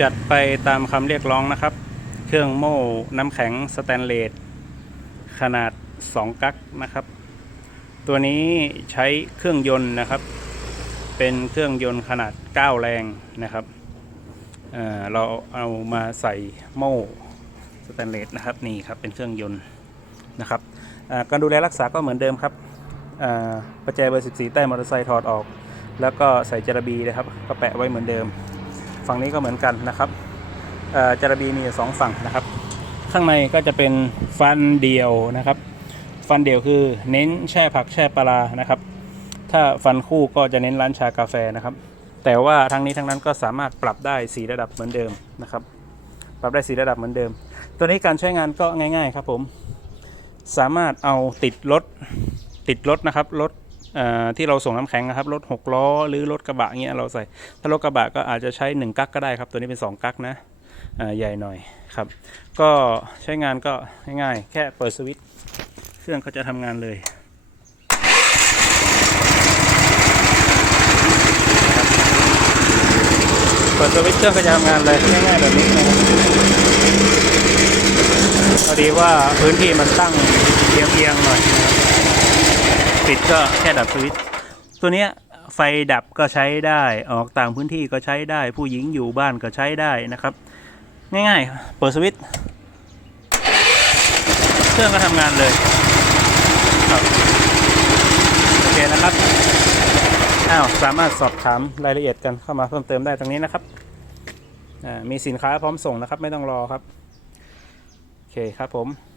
จัดไปตามคำเรียกร้องนะครับ เครื่องโม่น้ำแข็งสแตนเลสขนาด 2 กั๊กนะครับ ตัวนี้ใช้เครื่องยนต์นะครับ เป็นเครื่องยนต์ขนาด 9 แรงนะครับเเราเอามาใส่โม่สแตนเลสนะครับนี่ครับเป็นเครื่องยนต์นะครับการดูแลรักษาก็เหมือนเดิมครับประแจเบอร์ 14 ใต้มอเตอร์ไซค์ถอดออก แล้วก็ใส่จระบีนะครับ ก็แปะไว้เหมือนเดิม ฝั่งนี้ก็เหมือนกันนะครับเจระบีมีอยู่สองฝั่งนะครับ ข้างในก็จะเป็นฟันเดียวนะครับ ฟันเดียวคือเน้นแช่ผักแช่ปลานะครับ ถ้าฟันคู่ก็จะเน้นร้านชากาแฟนะครับ แต่ว่าทั้งนี้ทั้งนั้นก็สามารถปรับได้สีระดับเหมือนเดิมนะครับ ปรับได้สีระดับเหมือนเดิม ตัวนี้การใช้งานก็ง่าย ๆ ครับผม สามารถเอาติดรถติดรถนะครับรถ ที่เราส่งน้ำแข็งนะครับรถหกล้อหรือรถกระบะเงี้ยเราใส่ ถ้ารถกระบะก็อาจจะใช้ 1 กั๊กก็ได้ครับ ตัวนี้เป็น 2 กั๊กนะใหญ่หน่อยครับ ก็ใช้งานก็ง่ายๆ แค่เปิดสวิตช์เครื่องก็จะทำงานเลยเปิดสวิตช์เครื่องก็จะทำงานเลยง่ายๆแบบนี้นะครับพอดีว่าพื้นที่มันตั้งเอียงๆหน่อย ปิดก็แค่ดับสวิตช์ตัวเนี้ยไฟดับก็ใช้ได้ออกต่างพื้นที่ก็ใช้ได้ ผู้หญิงอยู่บ้านก็ใช้ได้นะครับ ง่ายๆ เปิดสวิตช์เครื่องก็ทำงานเลยครับโอเคนะครับอ้าวสามารถสอบถามรายละเอียดกันเข้ามาเพิ่มเติมได้ตรงนี้นะครับมีสินค้าพร้อมส่งนะครับ ไม่ต้องรอครับ โอเคครับผม